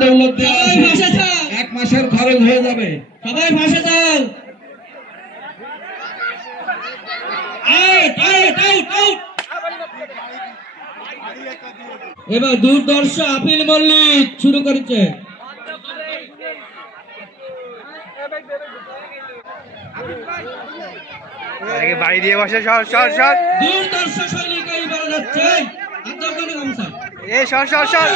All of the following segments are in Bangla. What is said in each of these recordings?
দৌলত দেওয়া আছে, 1 মাসের খরচ হয়ে যাবে। সবাই পাশে যাও। এবার দুর্দর্শ আপিল মল্লিক শুরু করেছে। বাড়ি দিয়ে বসে সর সর সর দুর্দর্শ সৈনিক এই বলা যাচ্ছে। এ সর সর সর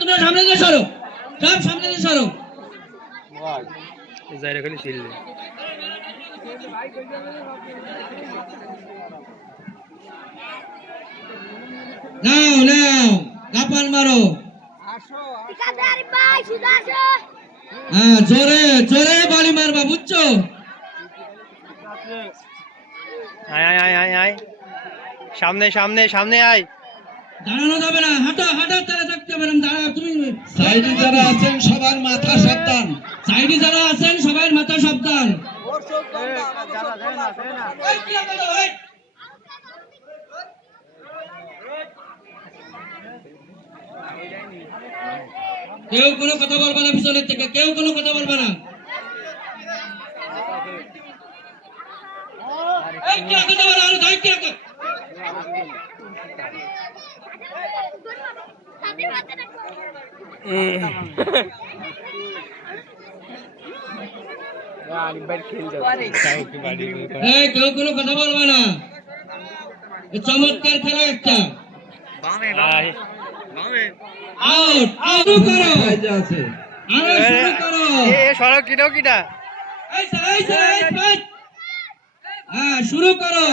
তোমরা সামনে দিয়ে সরো, সব সামনে দিয়ে সরো। যাই খালি ছিল নাও নাও কাপান মারো। হ্যাঁ জোরে জোরে বালি মারবা, বুঝছো? আয় আয় আয় আয় আয় সামনে সামনে সামনে আয়। দাঁড়ানো যাবে না, হাঁটো হাঁটো, তারা থাকতে হবে না। দাঁড়া তুমি। সাইডে যারা আছেন সবার মাথা সাবধান। সাইডে যারা আছেন সবাই মাথা সাবধান। কেউ কোনো কথা বলবে না, পিছনের থেকে কেউ কোনো কথা বলবে না। কথা বলো, আরো দায়িত্ব রাখো। কেউ কোনো কথা বলবে না। চমৎকার খেলা একটা। আউট আউট করো, আরো শুরু করো। সড়ক কিটাও কিটা হ্যাঁ শুরু করো।